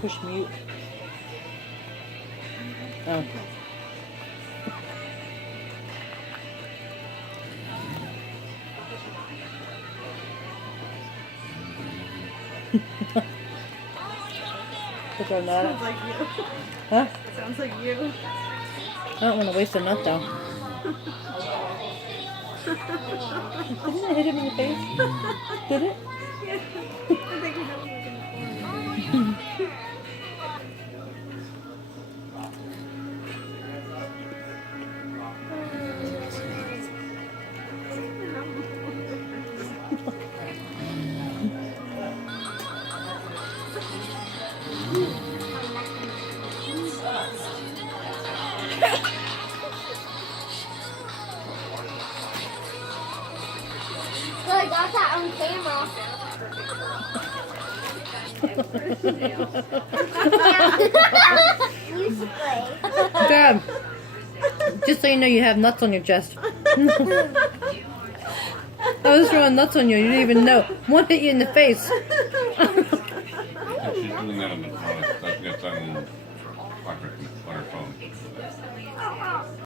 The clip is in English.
Push mute. Oh. Look, I'm not. Sounds like you. Huh? Sounds like you. I don't want to waste a nut though. Didn't it hit him in the face? Did it? Yeah. I think you know what we're gonna pour. So I got that on camera. You spray. Dad, just so you know, you have nuts on your chest. I was throwing nuts on you. You didn't even know. One hit you in the face. She's doing that on the phone. That's on her phone.